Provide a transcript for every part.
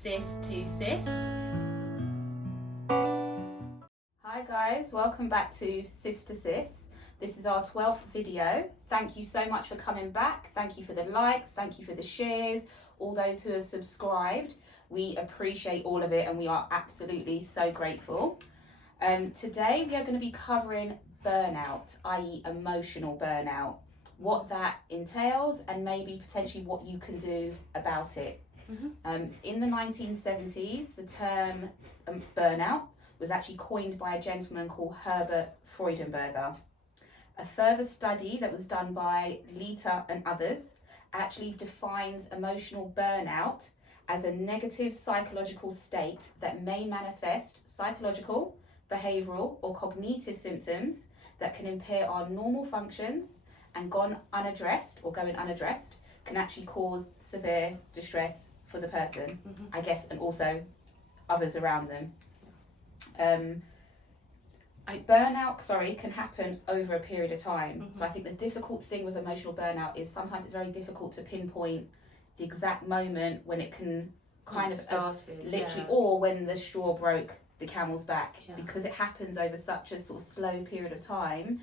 Sis to sis. Hi guys, welcome back to Sis to Sis. This is our 12th video. Thank you so much for coming back. Thank you for the likes, thank you for the shares, all those who have subscribed. We appreciate all of it and we are absolutely so grateful. Today we are going to be covering burnout, i.e. emotional burnout, what that entails and maybe potentially what you can do about it. In the 1970s, the term burnout was actually coined by a gentleman called Herbert Freudenberger. A further study that was done by Lita and others actually defines emotional burnout as a negative psychological state that may manifest psychological, behavioural or cognitive symptoms that can impair our normal functions and going unaddressed can actually cause severe distress for the person, I guess, and also others around them. Burnout, can happen over a period of time. So I think the difficult thing with emotional burnout is sometimes it's very difficult to pinpoint the exact moment when it can kind of started, literally, or when the straw broke the camel's back, because it happens over such a sort of slow period of time.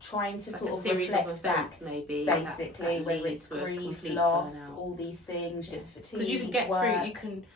Trying to sort of series reflect of events, back, maybe basically, that whether it's grief, loss, burnout. all these things, just fatigue. Because you can get work. through, you can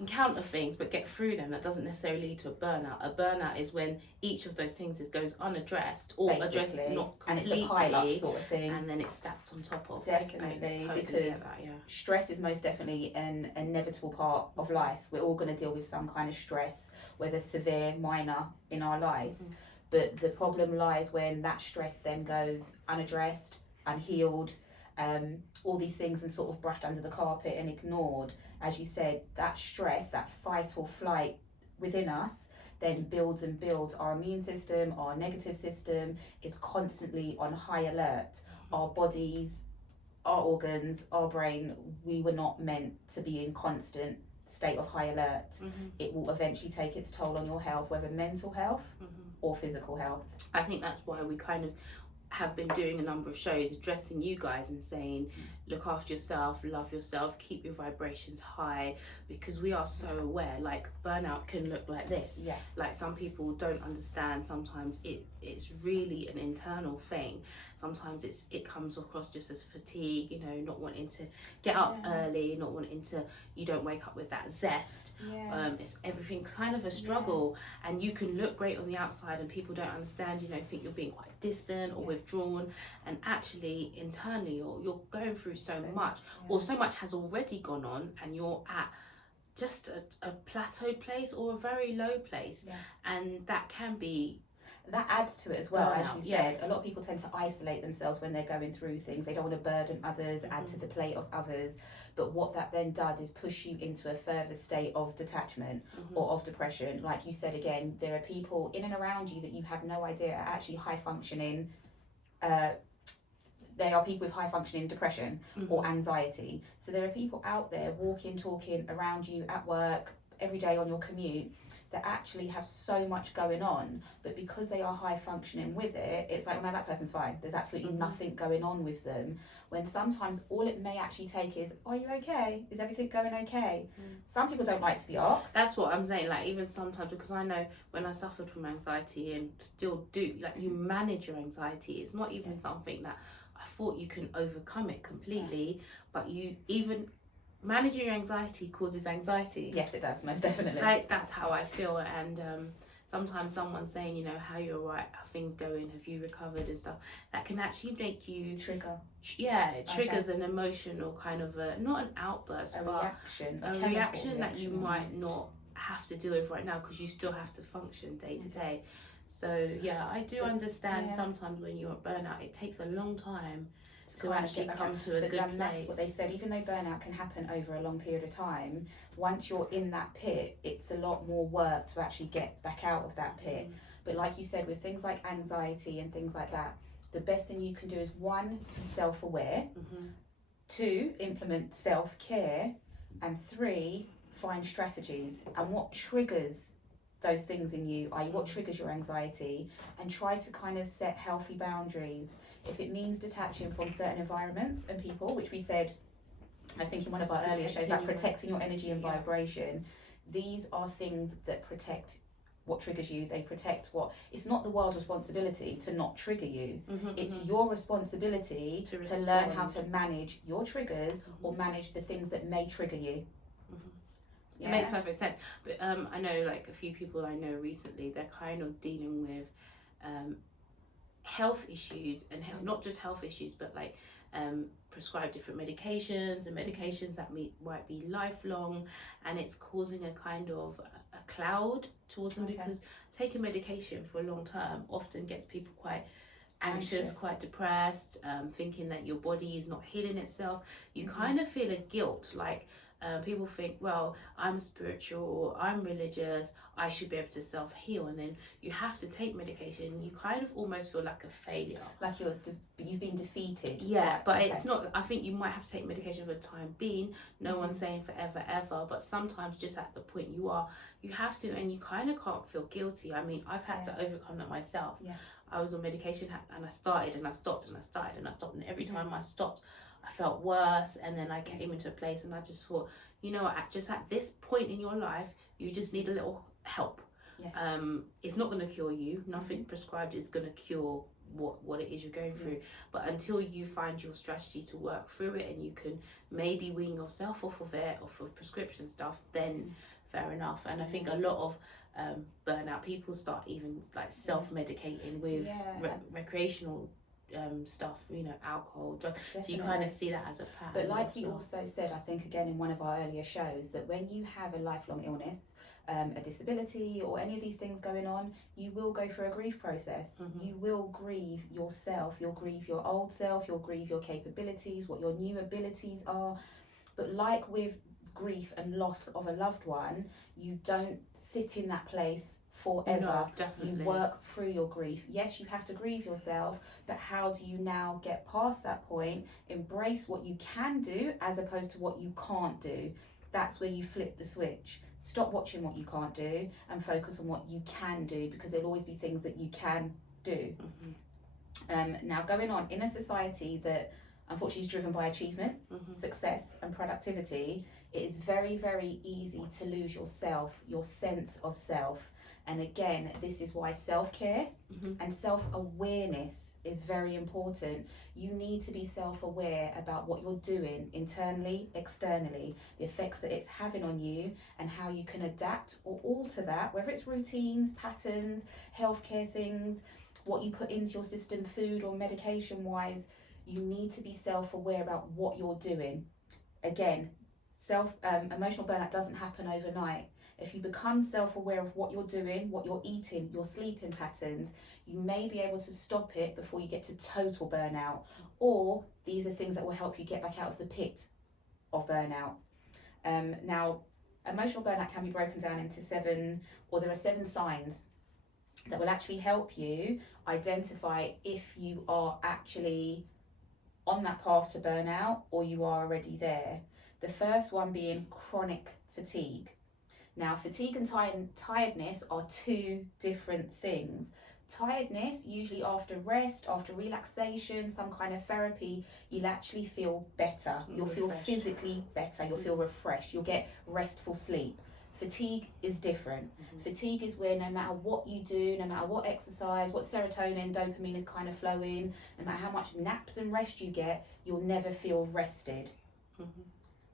encounter things, but get through them. That doesn't necessarily lead to a burnout. A burnout is when each of those things goes unaddressed or basically, addressed not completely, and it's a pile-up sort of thing, and then it's stacked on top of. Definitely, totally because that, stress is most definitely an inevitable part of life. We're all going to deal with some kind of stress, whether severe, minor, in our lives. But the problem lies when that stress then goes unaddressed, unhealed, all these things, and sort of brushed under the carpet and ignored. As you said, that stress, that fight or flight within us then builds and builds. Our immune system, our negative system is constantly on high alert. Our bodies, our organs, our brain, we were not meant to be in constant state of high alert. It will eventually take its toll on your health, whether mental health or physical health. I think that's why we kind of have been doing a number of shows addressing you guys and saying look after yourself, love yourself, keep your vibrations high, because we are so aware, like burnout can look like this. Yes. Like some people don't understand, sometimes it's really an internal thing. Sometimes it comes across just as fatigue, not wanting to get up early, not wanting to, you don't wake up with that zest. It's everything kind of a struggle, and you can look great on the outside and people don't understand, think you're being quite distant or withdrawn, and actually internally you're going through so much, or so much has already gone on and you're at just a plateau place or a very low place. And that adds to it as well. Burnout, as you said, a lot of people tend to isolate themselves when they're going through things. They don't want to burden others, add to the plate of others, but what that then does is push you into a further state of detachment or of depression. Like you said, again, there are people in and around you that you have no idea are actually high functioning. They are people with high functioning depression or anxiety. So there are people out there walking, talking around you at work, every day on your commute, that actually have so much going on, but because they are high functioning with it, it's like, no, that person's fine. There's absolutely nothing going on with them. When sometimes all it may actually take is, are you okay? Is everything going okay? Some people don't like to be asked. That's what I'm saying, like even sometimes, because I know when I suffered from anxiety and still do, like you manage your anxiety. It's not even something that I thought you can overcome it completely, but you even managing your anxiety causes anxiety. Yes, it does, most definitely. Like that's how I feel. And sometimes someone saying, how you're right, how things going, have you recovered and stuff, that can actually make you trigger. It triggers an emotional kind of not an outburst, but a reaction that you might not have to deal with right now, because you still have to function day to day. So I do understand sometimes when you're at burnout, it takes a long time to actually come to a good place. That's what they said. Even though burnout can happen over a long period of time, once you're in that pit, it's a lot more work to actually get back out of that pit. But like you said, with things like anxiety and things like that, the best thing you can do is 1, be self-aware, 2, implement self-care, and 3, find strategies. And what triggers those things in you, i.e. what triggers your anxiety, and try to kind of set healthy boundaries. If it means detaching from certain environments and people, which we said I think in one of our earlier shows, like protecting your energy and vibration, these are things that protect what triggers you. They protect what, it's not the world's responsibility to not trigger you. It's your responsibility to learn how to manage your triggers or manage the things that may trigger you. It makes perfect sense. But I know like a few people I know recently, they're kind of dealing with health issues and not just health issues, but like prescribe different medications and medications that might be lifelong, and it's causing a kind of a cloud towards them because taking medication for a long term often gets people quite anxious, quite depressed, thinking that your body is not healing itself. You kind of feel a guilt, like people think, well, I'm spiritual or I'm religious, I should be able to self-heal, and then you have to take medication. You kind of almost feel like a failure, like you've been defeated. But it's not. I think you might have to take medication for the time being. No one's saying forever ever, but sometimes just at the point you are, you have to, and you kind of can't feel guilty. I mean, I've had to overcome that myself. I was on medication and I started and I stopped and I started and I stopped, and every time I stopped I felt worse, and then I came into a place and I just thought, you know, at this point in your life, you just need a little help. It's not going to cure you. Nothing prescribed is going to cure what it is you're going through, but until you find your strategy to work through it and you can maybe wean yourself off of it, off of prescription stuff, then fair enough. And I think a lot of burnout people start even like self-medicating with recreational stuff, you know, alcohol, drugs. So you kind of see that as a pattern. But like we also said, I think again in one of our earlier shows, that when you have a lifelong illness, a disability or any of these things going on, you will go through a grief process. You will grieve yourself, you'll grieve your old self, you'll grieve your capabilities, what your new abilities are. But like with grief and loss of a loved one, you don't sit in that place forever. You work through your grief. Yes, you have to grieve yourself, but how do you now get past that point, embrace what you can do as opposed to what you can't do? That's where you flip the switch. Stop watching what you can't do and focus on what you can do, because there'll always be things that you can do. Now, going on in a society that unfortunately is driven by achievement, success and productivity, it is very, very easy to lose yourself, your sense of self. And again, this is why self-care and self-awareness is very important. You need to be self-aware about what you're doing internally, externally, the effects that it's having on you, and how you can adapt or alter that, whether it's routines, patterns, healthcare things, what you put into your system, food or medication-wise. You need to be self-aware about what you're doing. Again, emotional burnout doesn't happen overnight. If you become self-aware of what you're doing, what you're eating, your sleeping patterns, you may be able to stop it before you get to total burnout. Or these are things that will help you get back out of the pit of burnout. Now, emotional burnout can be broken down into there are 7 signs that will actually help you identify if you are actually on that path to burnout or you are already there. The first one being chronic fatigue. Now, fatigue and tiredness are 2 different things. Tiredness, usually after rest, after relaxation, some kind of therapy, you'll actually feel better. You'll feel physically better. You'll feel refreshed. You'll get restful sleep. Fatigue is different. Fatigue is where no matter what you do, no matter what exercise, what serotonin, dopamine is kind of flowing, no matter how much naps and rest you get, you'll never feel rested.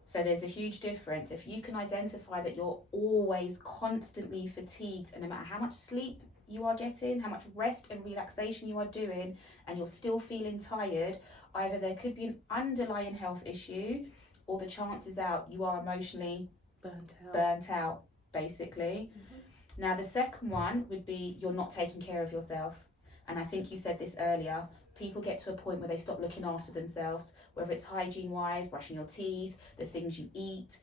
So there's a huge difference. If you can identify that you're always constantly fatigued, and no matter how much sleep you are getting, how much rest and relaxation you are doing, and you're still feeling tired, either there could be an underlying health issue, or the chances out you are emotionally burnt out, basically. Now, the second one would be you're not taking care of yourself. And I think you said this earlier. People get to a point where they stop looking after themselves, whether it's hygiene-wise, brushing your teeth, the things you eat,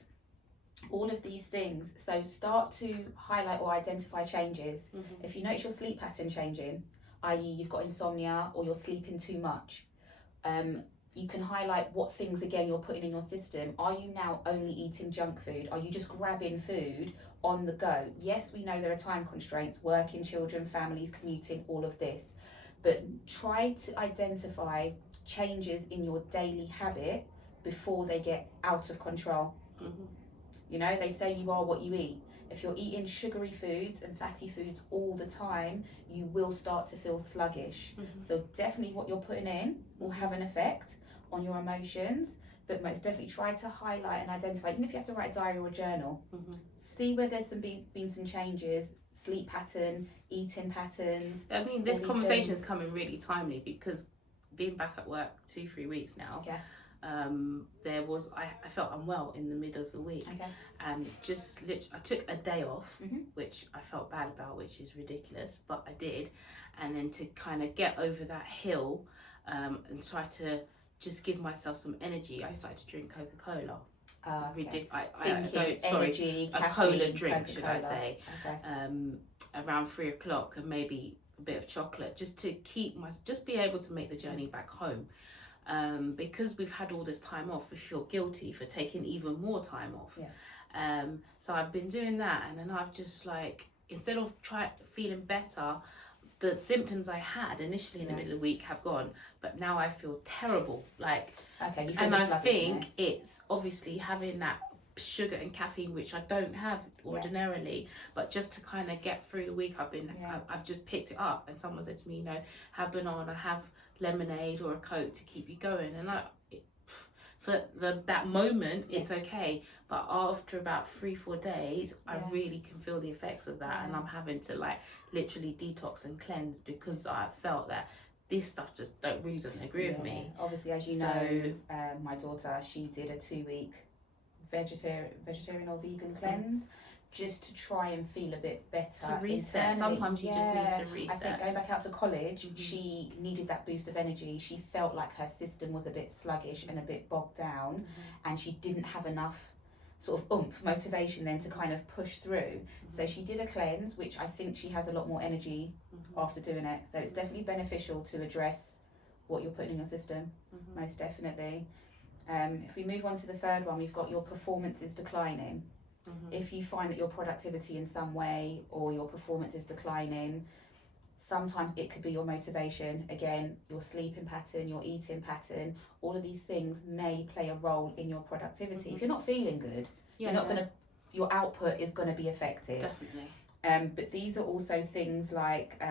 all of these things. So start to highlight or identify changes. If you notice your sleep pattern changing, i.e. you've got insomnia or you're sleeping too much, you can highlight what things, again, you're putting in your system. Are you now only eating junk food? Are you just grabbing food on the go? Yes, we know there are time constraints, working, children, families, commuting, all of this. But try to identify changes in your daily habit before they get out of control. You know, they say you are what you eat. If you're eating sugary foods and fatty foods all the time, you will start to feel sluggish. So definitely what you're putting in will have an effect on your emotions, but most definitely try to highlight and identify, even if you have to write a diary or a journal, see where there's been some changes, sleep pattern, eating patterns. I mean, this conversation is coming really timely because being back at work 2-3 weeks now, I felt unwell in the middle of the week, and just I took a day off, which I felt bad about, which is ridiculous, but I did. And then to kind of get over that hill and try to just give myself some energy, I started to drink Coca-Cola. Energy, a caffeine, cola drink, Coca-Cola. should I say, around 3 o'clock, and maybe a bit of chocolate, just to just be able to make the journey back home. Because we've had all this time off, we feel guilty for taking even more time off. So I've been doing that, and then I've just instead of feeling better, the symptoms I had initially in the middle of the week have gone, but now I feel terrible. You feel and I think it's obviously having that sugar and caffeine, which I don't have ordinarily, but just to kind of get through the week, I've just picked it up. And someone said to me, have banana, have lemonade or a Coke to keep you going, and for that moment it's okay, but after about 3-4 days I really can feel the effects of that, and I'm having to literally detox and cleanse, because I felt that this stuff just really doesn't agree with me. Obviously, as you know, my daughter, she did a 2-week vegetarian or vegan cleanse, just to try and feel a bit better. To reset. Internally. Sometimes you just need to reset. I think going back out to college, she needed that boost of energy. She felt like her system was a bit sluggish and a bit bogged down, and she didn't have enough sort of oomph, motivation then to kind of push through. So she did a cleanse, which I think she has a lot more energy after doing it. So it's definitely beneficial to address what you're putting in your system, most definitely. If we move on to the third one, we've got your performance is declining. If you find that your productivity in some way or your performance is declining, sometimes it could be your motivation. Again, your sleeping pattern, your eating pattern, all of these things may play a role in your productivity. If you're not feeling good, your output is going to be affected. Definitely. But these are also things like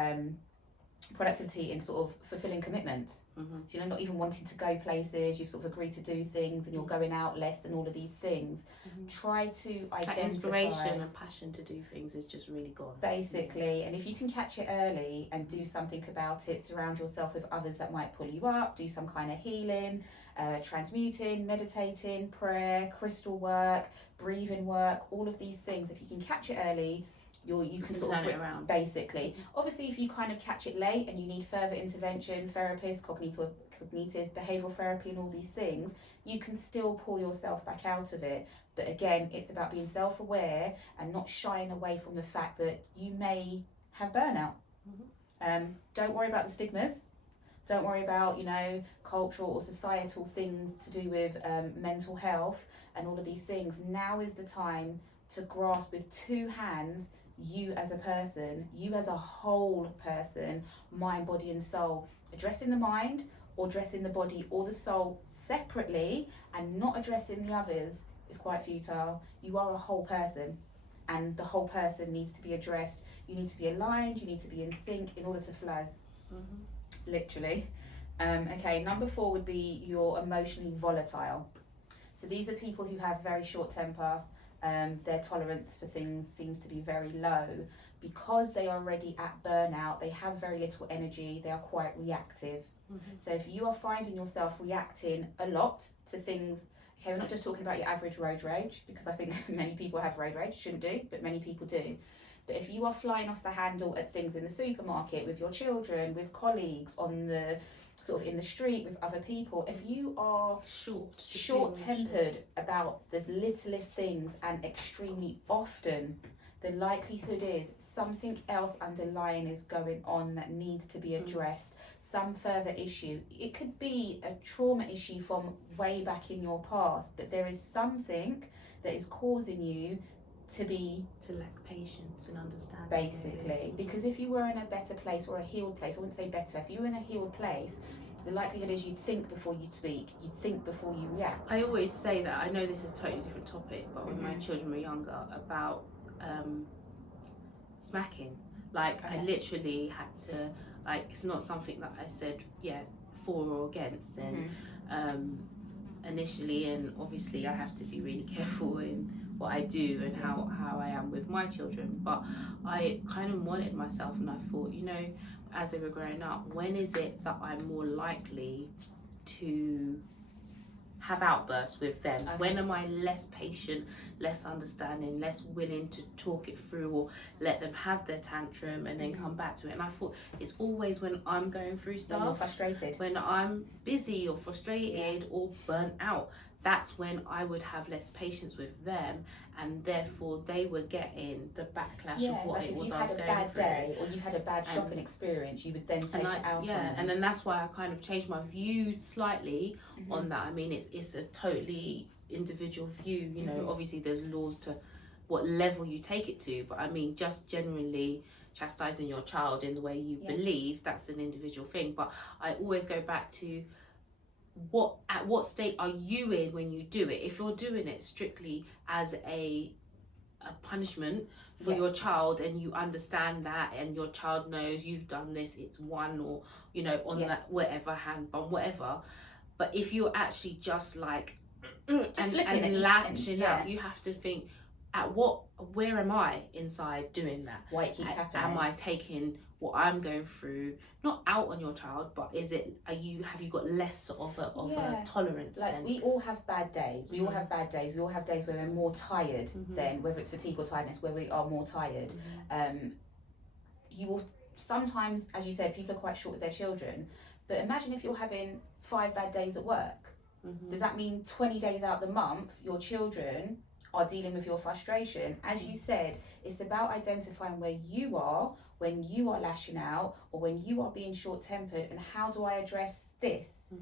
productivity in sort of fulfilling commitments. So not even wanting to go places, you sort of agree to do things, and you're going out less, and all of these things. Try to identify that inspiration and passion to do things is just really gone, basically. And if you can catch it early and do something about it, surround yourself with others that might pull you up, do some kind of healing, transmuting, meditating, prayer, crystal work, breathing work, all of these things. If you can catch it early, you can sort of turn it around, basically. Obviously, if you kind of catch it late and you need further intervention, therapists, cognitive behavioural therapy and all these things, you can still pull yourself back out of it. But again, it's about being self-aware and not shying away from the fact that you may have burnout. Don't worry about the stigmas. Don't worry about, cultural or societal things to do with mental health and all of these things. Now is the time to grasp with 2 hands you as a person, you as a whole person, mind, body and soul. Addressing the mind or addressing the body or the soul separately and not addressing the others is quite futile. You are a whole person, and the whole person needs to be addressed. You need to be aligned, you need to be in sync in order to flow. Literally. Okay, number 4 would be you're emotionally volatile. So these are people who have very short temper. Their tolerance for things seems to be very low. Because they are already at burnout, they have very little energy, they are quite reactive. So if you are finding yourself reacting a lot to things, okay, we're not just talking about your average road rage, because I think many people have road rage, shouldn't do, but many people do. But if you are flying off the handle at things in the supermarket, with your children, with colleagues, on the sort of in the street with other people, if you are short-tempered about the littlest things and extremely often, the likelihood is something else underlying is going on that needs to be addressed, some further issue. It could be a trauma issue from way back in your past, but there is something that is causing you to lack patience and understanding, basically. Because if you were in a better place or a healed place, I wouldn't say better, if you were in a healed place The likelihood is you think before you speak, you think before you react. I always say that, I know this is a totally different topic, but when my children were younger, about smacking. Like, I literally had to, like, it's not something that I said, for or against. And initially, and obviously I have to be really careful in what I do and how I am with my children, but I kind of monitored myself, and I thought, you know, as they were growing up, when is it that I'm more likely to have outbursts with them? When am I less patient, less understanding, less willing to talk it through, or let them have their tantrum and then come back to it? And I thought it's always when I'm going through stuff, when you're frustrated, when I'm busy or frustrated or burnt out, that's when I would have less patience with them, and therefore they were getting the backlash of what it was I was going through. If you've had a bad day or you've had a bad shopping experience, you would then take it out on them. And then that's why I kind of changed my views slightly on that. I mean, it's a totally individual view, you know. Obviously there's laws to what level you take it to, but I mean, just generally chastising your child in the way you believe, that's an individual thing. But I always go back to at what state are you in when you do it? If you're doing it strictly as a punishment for your child, and you understand that, and your child knows you've done this, it's one, or you know, on that whatever hand bump, whatever. But if you're actually just like and latching out, you have to think, where am I inside doing that? Why it keeps happening? Am I taking what I'm going through not out on your child, but have you got less of a tolerance? Like, we all have bad days. We all have bad days. We all have days where we're more tired than, whether it's fatigue or tiredness, where we are more tired. You will sometimes, as you said, people are quite short with their children, but imagine if you're having 5 bad days at work. Does that mean 20 days out of the month your children are dealing with your frustration? As you said, it's about identifying where you are when you are lashing out, or when you are being short-tempered, and how do I address this?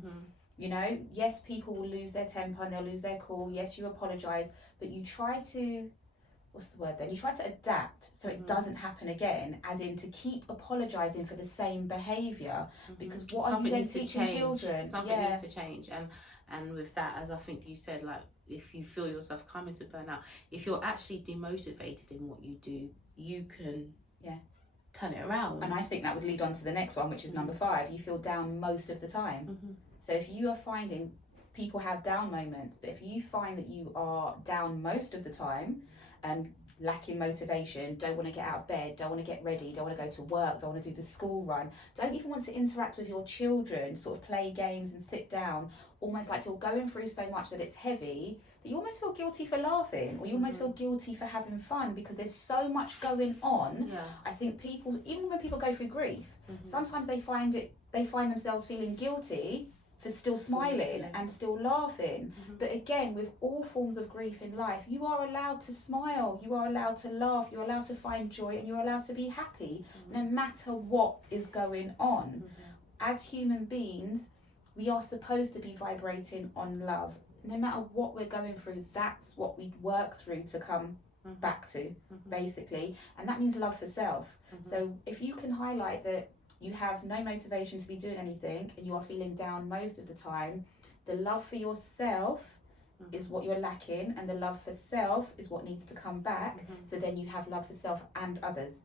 You know, yes, people will lose their temper and they'll lose their cool. Yes, you apologise, but you try to, you try to adapt so it doesn't happen again, as in to keep apologising for the same behaviour, because what Something are you then needs to teaching change. children? Something needs to change. And with that, as I think you said, like, if you feel yourself coming to burnout, if you're actually demotivated in what you do, you can turn it around. And I think that would lead on to the next one, which is number 5. You feel down most of the time. So if you are finding, people have down moments, but if you find that you are down most of the time, lacking motivation, don't want to get out of bed, don't want to get ready, don't want to go to work, don't want to do the school run, don't even want to interact with your children, sort of play games and sit down, almost like you're going through so much that it's heavy, that you almost feel guilty for laughing, or you almost feel guilty for having fun, because there's so much going on. I think people, even when people go through grief, sometimes they find themselves feeling guilty for still smiling and still laughing. But again, with all forms of grief in life, you are allowed to smile, you are allowed to laugh, you're allowed to find joy, and you're allowed to be happy, no matter what is going on. As human beings, we are supposed to be vibrating on love. No matter what we're going through, that's what we work through to come back to, basically. And that means love for self. So if you can highlight that you have no motivation to be doing anything, and you are feeling down most of the time, the love for yourself is what you're lacking, and the love for self is what needs to come back. So then you have love for self and others.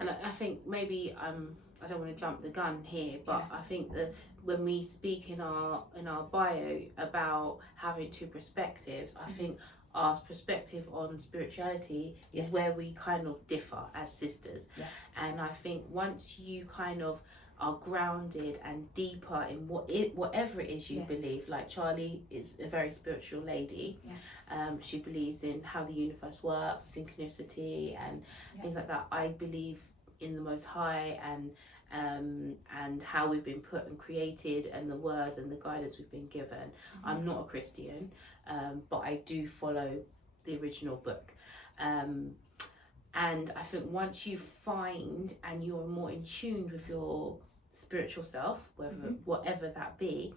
And I think maybe I don't want to jump the gun here, but I think that when we speak in our bio about having 2 perspectives, I think our perspective on spirituality is where we kind of differ as sisters. And I think once you kind of are grounded and deeper in whatever it is you believe, like Charlie is a very spiritual lady. She believes in how the universe works, synchronicity and things like that. I believe in the Most High, and how we've been put and created, and the words and the guidance we've been given. I'm not a Christian, but I do follow the original book. And I think once you find and you're more in tune with your spiritual self, whatever that be,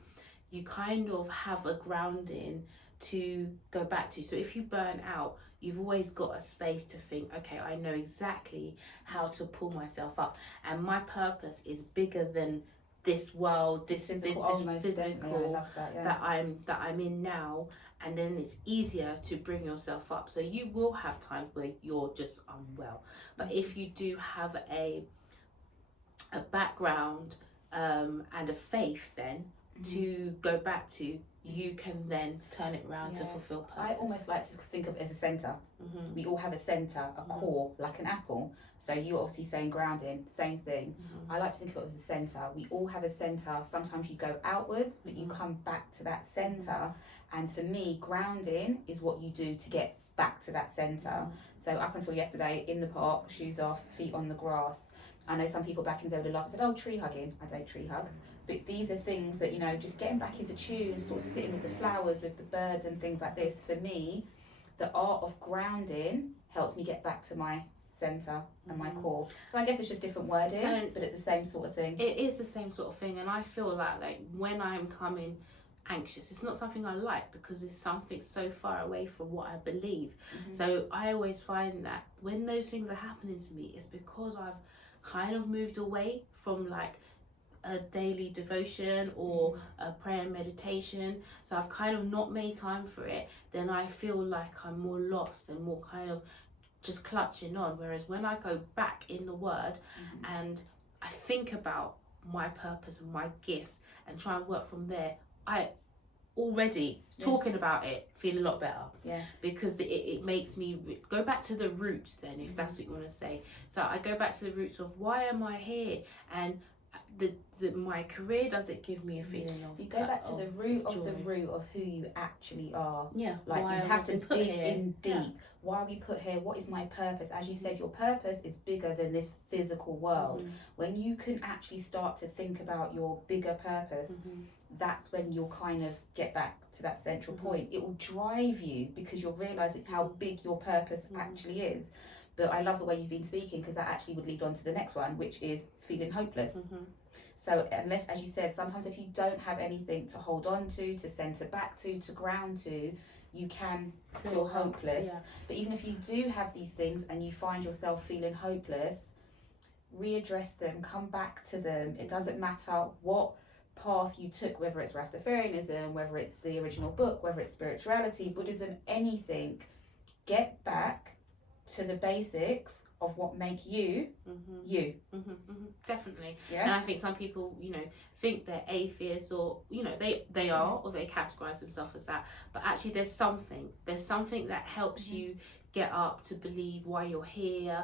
you kind of have a grounding to go back to. So if you burn out, you've always got a space to think, okay, I know exactly how to pull myself up, and my purpose is bigger than this world, this physical, physical I love that, yeah. that I'm in now, and then it's easier to bring yourself up. So you will have times where you're just unwell, but if you do have a background and a faith then to go back to, you can then turn it around to fulfill purpose. I almost like to think of it as a centre. We all have a centre, a core, like an apple. So you're obviously saying grounding, same thing. I like to think of it as a centre. We all have a centre. Sometimes you go outwards, but you come back to that centre. And for me, grounding is what you do to get back to that centre. So up until yesterday, in the park, shoes off, feet on the grass. I know some people back in the day would have laughed and said, oh, tree hugging. I don't tree hug. But these are things that, you know, just getting back into tune, sort of sitting with the flowers, with the birds and things like this. For me, the art of grounding helps me get back to my centre and my core. So I guess it's just different wording, but it's the same sort of thing. It is the same sort of thing. And I feel like when I'm coming anxious, it's not something I like, because it's something so far away from what I believe. So I always find that when those things are happening to me, it's because I've kind of moved away from like a daily devotion or a prayer and meditation. So I've kind of not made time for it. Then I feel like I'm more lost and more kind of just clutching on. Whereas when I go back in the word and I think about my purpose and my gifts and try and work from there, I already talking about it feel a lot better, because it makes me go back to the roots then, if that's what you want to say. So I go back to the roots of why am I here, and my career, does it give me a feeling of, you go back to the root of the root of who you actually are. Like you have to dig in deep. Why are we put here? What is my purpose? As you said, your purpose is bigger than this physical world. When you can actually start to think about your bigger purpose, that's when you'll kind of get back to that central point. It will drive you, because you'll realise how big your purpose actually is. But I love the way you've been speaking, because that actually would lead on to the next one, which is feeling hopeless. So unless, as you said, sometimes if you don't have anything to hold on to centre back to ground to, you can feel hopeless. But even if you do have these things and you find yourself feeling hopeless, readdress them, come back to them. It doesn't matter what path you took, whether it's Rastafarianism, whether it's the original book, whether it's spirituality, Buddhism, anything. Get back to the basics of what make you you. Definitely. And I think some people, you know, think they're atheists, or, you know, they are, or they categorize themselves as that, but actually there's something that helps you get up to believe why you're here.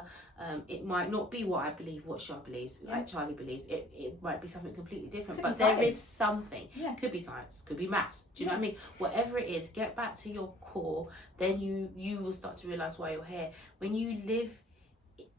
It might not be what I believe, what Shah believes, like Charlie believes. It might be something completely different, but there is something. Could be science, could be maths. Do you know what I mean? Whatever it is, get back to your core. Then you will start to realize why you're here. When you live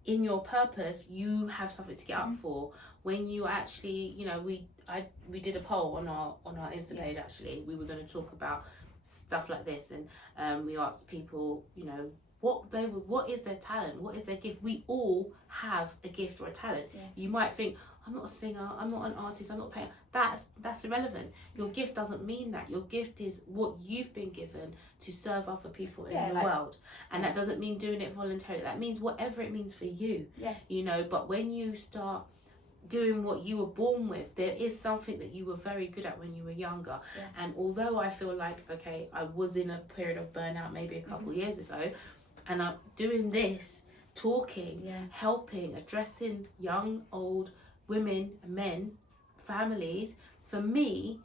in your purpose, you have something to get up for. When you actually, you know, we did a poll on our Insta page. Actually, we were going to talk about stuff like this, and we asked people, you know, what is their talent, what is their gift. We all have a gift or a talent. You might think, I'm not a singer, I'm not an artist, I'm not a painter. That's irrelevant. Your gift doesn't mean that. Your gift is what you've been given to serve other people in the world. And that doesn't mean doing it voluntarily. That means whatever it means for you. You know, but when you start doing what you were born with, there is something that you were very good at when you were younger. And although I feel like, okay, I was in a period of burnout maybe a couple of years ago, and I'm doing this, talking, helping, addressing young, old, women, men, families, for me,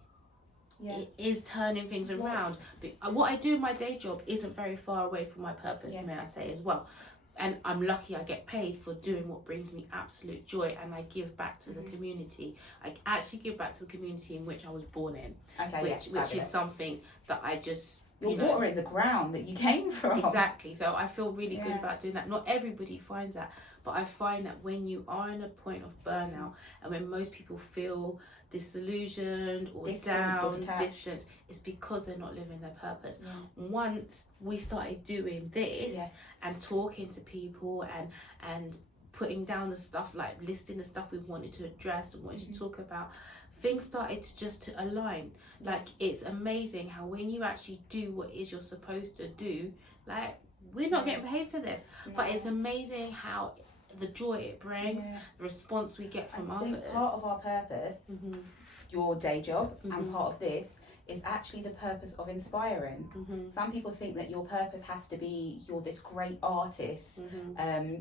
it is turning things around. But what I do in my day job isn't very far away from my purpose, may I say, as well. And I'm lucky I get paid for doing what brings me absolute joy, and I give back to the community. I actually give back to the community in which I was born in, which is something that I just... You're watering the ground that you came from. Exactly. So I feel really good about doing that. Not everybody finds that, but I find that when you are in a point of burnout, and when most people feel disillusioned or distant, it's because they're not living their purpose. Once we started doing this and talking to people and putting down the stuff, like listing the stuff we wanted to address and wanted to talk about, things started to align. Like, it's amazing how when you actually do what it is you're supposed to do, like, we're not getting paid for this, but it's amazing how the joy it brings, the response we get from others. Part of our purpose, your day job, and part of this is actually the purpose of inspiring. Some people think that your purpose has to be you're this great artist,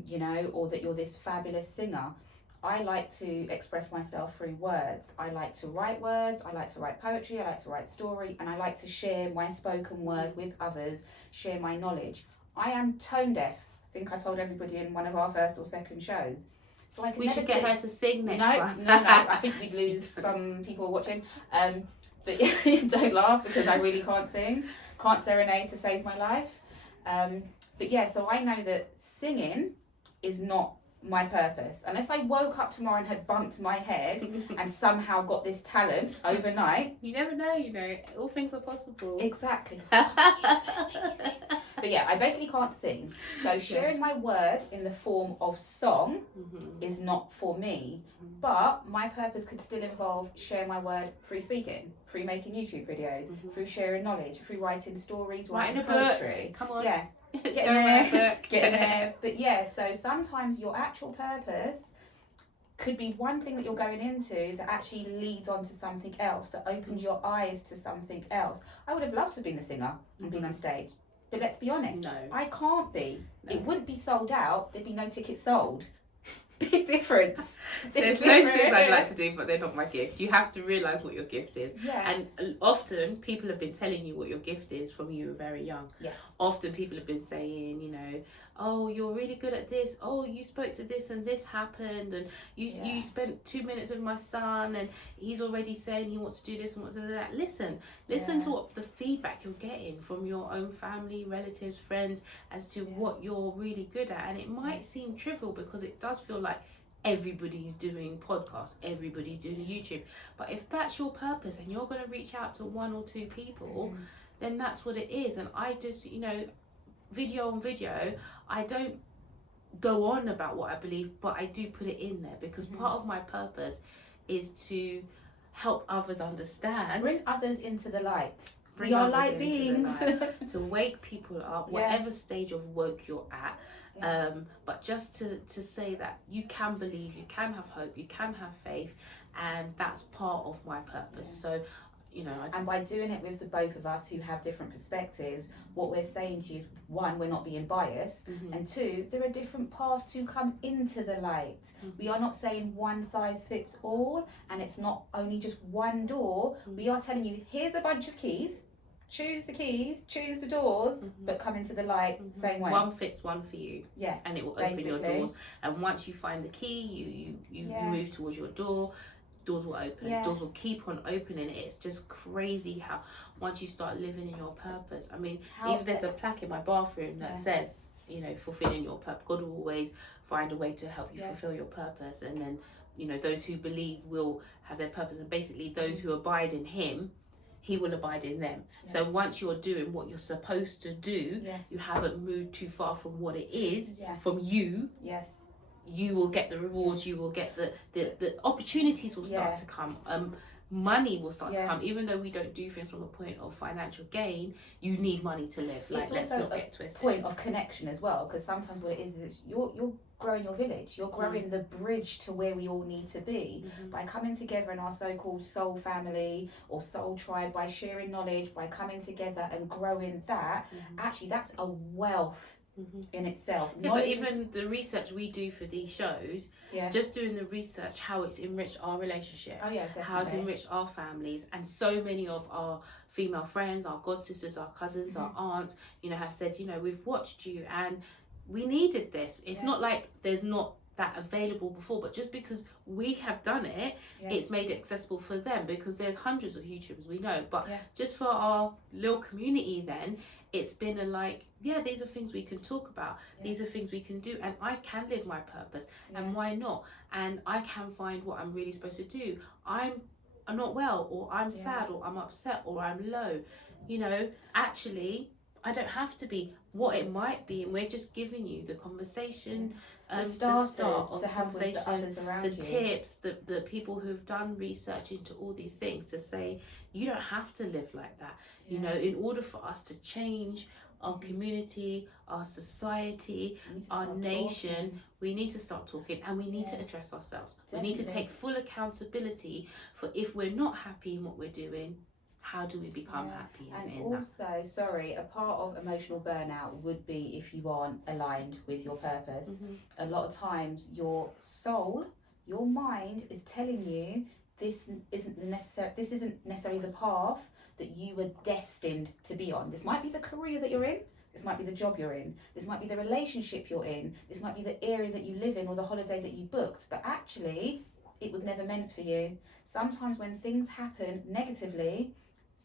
you know, or that you're this fabulous singer. I like to express myself through words. I like to write words, I like to write poetry, I like to write story, and I like to share my spoken word with others, share my knowledge. I am tone deaf. I think I told everybody in one of our first or second shows. So I can we should get her to sing next one. No, I think we'd lose some people watching. But don't laugh, because I really can't sing. Can't serenade to save my life. But yeah, so I know that singing is not my purpose. Unless I woke up tomorrow and had bumped my head and somehow got this talent overnight. You never know, you know. All things are possible. Exactly. But yeah, I basically can't sing. So sharing my word in the form of song is not for me. But my purpose could still involve sharing my word through speaking, through making YouTube videos, through sharing knowledge, through writing stories, writing poetry. Book. Come on. Yeah. Getting there. But yeah, so sometimes your actual purpose could be one thing that you're going into that actually leads on to something else, that opens your eyes to something else. I would have loved to have been a singer and been on stage. But let's be honest, I can't be. No. It wouldn't be sold out. There'd be no tickets sold. Big difference. There's loads of things I'd like to do, but they're not my gift. You have to realise what your gift is. Yeah. And often people have been telling you what your gift is from you were very young. Yes. Often people have been saying, you know, oh, you're really good at this. Oh, you spoke to this and this happened. And you spent 2 minutes with my son and he's already saying he wants to do this and wants to do that. Listen to what the feedback you're getting from your own family, relatives, friends as to what you're really good at. And it might seem trivial because it does feel like everybody's doing podcasts, everybody's doing YouTube. But if that's your purpose and you're going to reach out to 1 or 2 people, then that's what it is. And I just, you know, video on video, I don't go on about what I believe, but I do put it in there because part of my purpose is to help others understand. Bring others into the light. We are light beings. To wake people up, whatever stage of woke you're at. But just to say that you can believe, you can have hope, you can have faith, and that's part of my purpose. So, you know, and by doing it with the both of us who have different perspectives, what we're saying to you is, 1, we're not being biased, and 2, there are different paths to come into the light. We are not saying one size fits all, and it's not only just one door. We are telling you, here's a bunch of keys. Choose the keys, choose the doors, but come into the light same way. One fits one for you. Yeah. And it will open your doors. And once you find the key, you move towards your door. Doors will open. Doors will keep on opening. It's just crazy how once you start living in your purpose. I mean, even there's a plaque in my bathroom that says, you know, fulfilling your purpose. God will always find a way to help you fulfill your purpose. And then, you know, those who believe will have their purpose. And basically those who abide in him, he will abide in them. So once you're doing what you're supposed to do, you haven't moved too far from what it is, from you. Yes. You will get the rewards, you will get the opportunities will start to come. Money will start to come. Even though we don't do things from a point of financial gain, you need money to live. Like, it's let's also not get twisted. Point of connection as well, because sometimes what it is you're growing your village, you're growing the bridge to where we all need to be by coming together in our so-called soul family or soul tribe, by sharing knowledge, by coming together and growing that. Actually, that's a wealth in itself. But even the research we do for these shows, just doing the research, how it's enriched our relationship, definitely. How it's enriched our families, and so many of our female friends, our god sisters, our cousins, our aunts, you know, have said, you know, we've watched you and we needed this. It's not like there's not that available before, but just because we have done it, it's made it accessible for them, because there's hundreds of YouTubers we know, but just for our little community, then it's been a like, these are things we can talk about, these are things we can do, and I can live my purpose, and why not? And I can find what I'm really supposed to do. I'm not well, or I'm sad, or I'm upset, or I'm low, you know, actually I don't have to be what it might be, and we're just giving you the conversation, the starters to have with the others around you, the tips, the people who've done research into all these things, to say you don't have to live like that. You know, in order for us to change our community, our society, our nation. We need to start talking, and we need to address ourselves. We need to take full accountability for if we're not happy in what we're doing, how do we become happy and in also sorry, a part of emotional burnout would be if you aren't aligned with your purpose. A lot of times your soul, your mind is telling you this isn't necessarily the path that you were destined to be on. This might be the career that you're in, this might be the job you're in, this might be the relationship you're in, this might be the area that you live in or the holiday that you booked, but actually it was never meant for you. Sometimes when things happen negatively,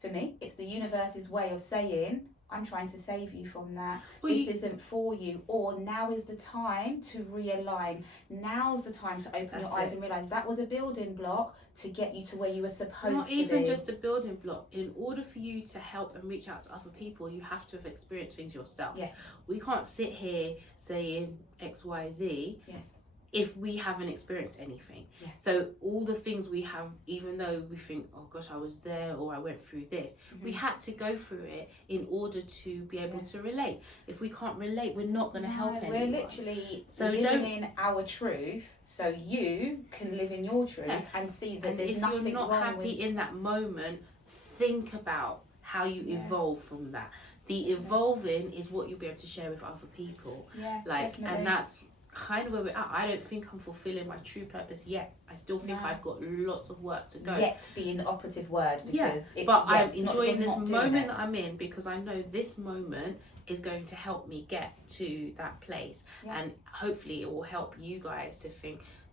for me, it's the universe's way of saying, I'm trying to save you from that. This isn't for you. Or now is the time to realign. Now's the time to open your eyes and realise that was a building block to get you to where you were supposed to be. Not even just a building block. In order for you to help and reach out to other people, you have to have experienced things yourself. Yes. We can't sit here saying X, Y, Z. Yes. If we haven't experienced anything. Yeah. So all the things we have, even though we think, oh gosh, I was there or I went through this, we had to go through it in order to be able to relate. If we can't relate, we're not going to help anyone. We're literally living in our truth, so you can live in your truth and see that there's nothing wrong. If you're not happy in that moment, think about how you evolve from that. The evolving is what you'll be able to share with other people. Yeah, definitely. And that's kind of where we're at. I don't think I'm fulfilling my true purpose yet. I still think I've got lots of work to go. Yet being the operative word, because but I'm enjoying this moment that I'm in, because I know this moment is going to help me get to that place. And hopefully it will help you guys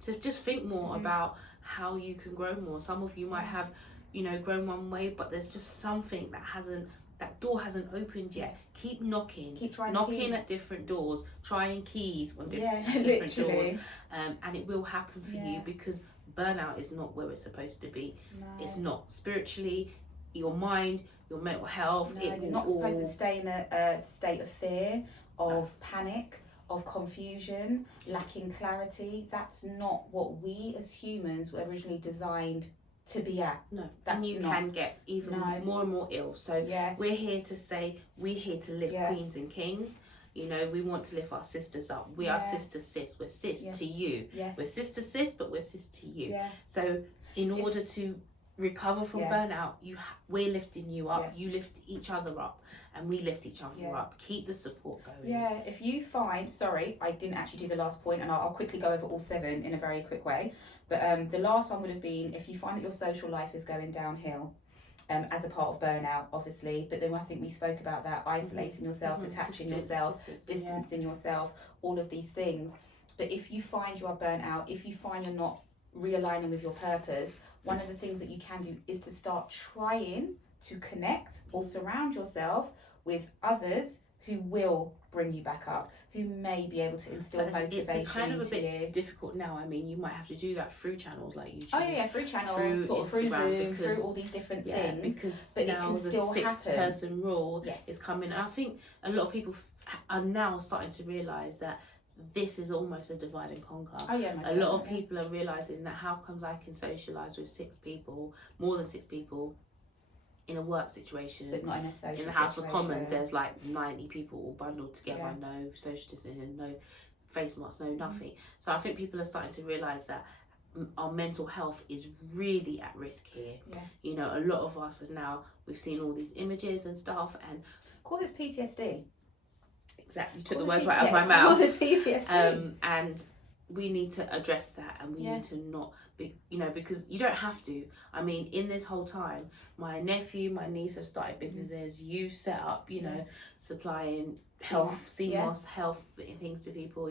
to just think more about how you can grow more. Some of you might have, grown one way, but there's just something that door hasn't opened yet. Keep knocking. Keep trying knocking at different doors, trying keys on different doors. And it will happen for you, because burnout is not where it's supposed to be. No. It's not. Spiritually, your mind, your mental health. No, you're not supposed to stay in a state of fear, of panic, of confusion, lacking clarity. That's not what we as humans were originally designed to be at. No, and you can get even more and more ill. So we're here to say, we're here to lift queens and kings. We want to lift our sisters up. We are sister sis. We're sis to you. Yes. We're sister sis, but we're sis to you. So in order to recover from burnout, we're lifting you up. You lift each other up, and we lift each other up. Keep the support going. If you find, sorry, I didn't actually do the last point, and I'll quickly go over all 7 in a very quick way. But the last one would have been, if you find that your social life is going downhill, as a part of burnout, obviously, but then I think we spoke about that, isolating yourself, detaching yourself, distancing yourself, all of these things. But if you find you are burnt out, if you find you're not realigning with your purpose, one of the things that you can do is to start trying to connect or surround yourself with others who will bring you back up, who may be able to instill motivation. It's kind of a bit difficult now. I mean, you might have to do that through channels like YouTube. Oh yeah, through channels, through Zoom, through all these different things. But now it can still happen. 6-person rule is coming. And I think a lot of people are now starting to realise that this is almost a divide and conquer. A lot of people are realising that how comes I can socialise with 6 people, more than 6 people, in a work situation, but not in a social in the House of Commons, there's like 90 people all bundled together, no social distancing, no face masks, no nothing. So I think people are starting to realise that our mental health is really at risk here. A lot of us are now, we've seen all these images and stuff, and call this PTSD. Exactly, you took the words right out of my mouth. Call this PTSD. And we need to address that, and we need to not be, because you don't have to. I mean, in this whole time, my nephew, my niece have started businesses. You set up, supplying CMOS health things to people.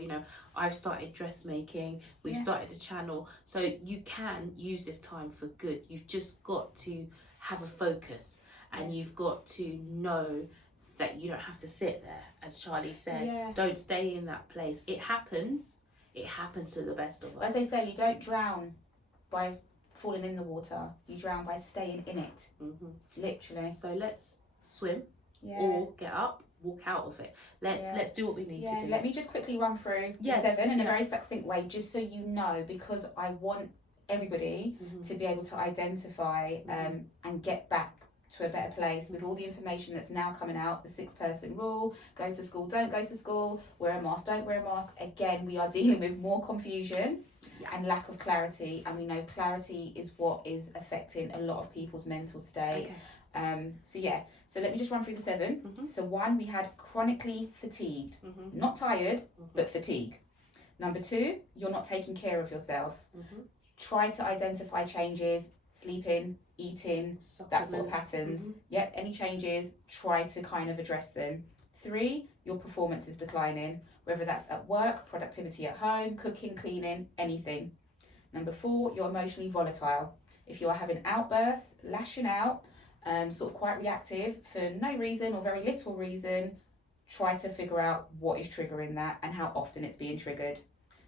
I've started dressmaking. We've started a channel. So you can use this time for good. You've just got to have a focus, and you've got to know that you don't have to sit there, as Charlie said. Don't stay in that place. It happens to the best of us. As they say, you don't drown by falling in the water, you drown by staying in it. Literally. So let's swim or get up, walk out of it. Let's do what we need to do. Let me just quickly run through the 7 in a very succinct way, just so you know, because I want everybody to be able to identify and get back to a better place with all the information that's now coming out, the 6-person rule, go to school, don't go to school, wear a mask, don't wear a mask. Again, we are dealing with more confusion and lack of clarity, and we know clarity is what is affecting a lot of people's mental state. So let me just run through the 7. So 1, we had chronically fatigued, not tired, but fatigue. Number 2, you're not taking care of yourself. Try to identify changes, sleeping, eating, that sort of patterns. Any changes, try to kind of address them. 3, your performance is declining, whether that's at work, productivity at home, cooking, cleaning, anything. Number 4, you're emotionally volatile. If you are having outbursts, lashing out, sort of quite reactive for no reason or very little reason, try to figure out what is triggering that and how often it's being triggered.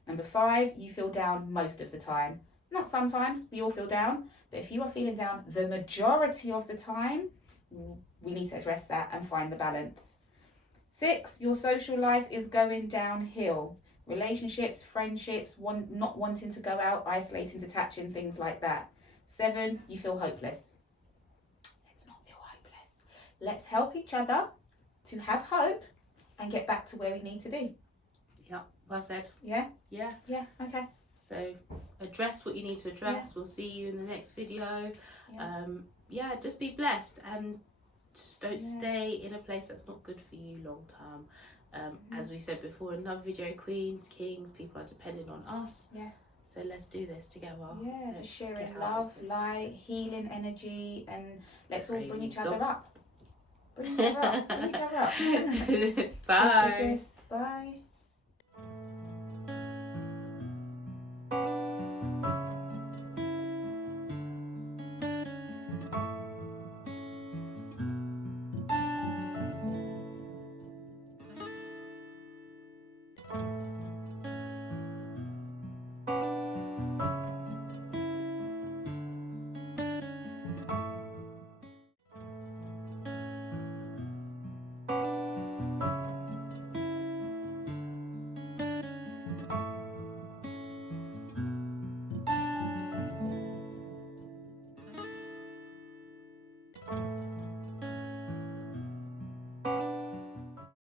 Number 5, you feel down most of the time. Not sometimes, we all feel down, but if you are feeling down the majority of the time, we need to address that and find the balance. 6, your social life is going downhill. Relationships, friendships, not wanting to go out, isolating, detaching, things like that. 7, you feel hopeless. Let's not feel hopeless. Let's help each other to have hope and get back to where we need to be. Yeah, well said. Yeah? Yeah. Yeah, okay. So address what you need to address. We'll see you in the next video. Yes. Just be blessed and just don't stay in a place that's not good for you long term. As we said before in another video, queens, kings, people are dependent on us. Yes. So let's do this together. Yeah, Let's just sharing get out love, of this. light, healing energy, and let's all bring each Praise other up. up. Bring each other up. Bring each other up. Bye. Sister Sis. Bye.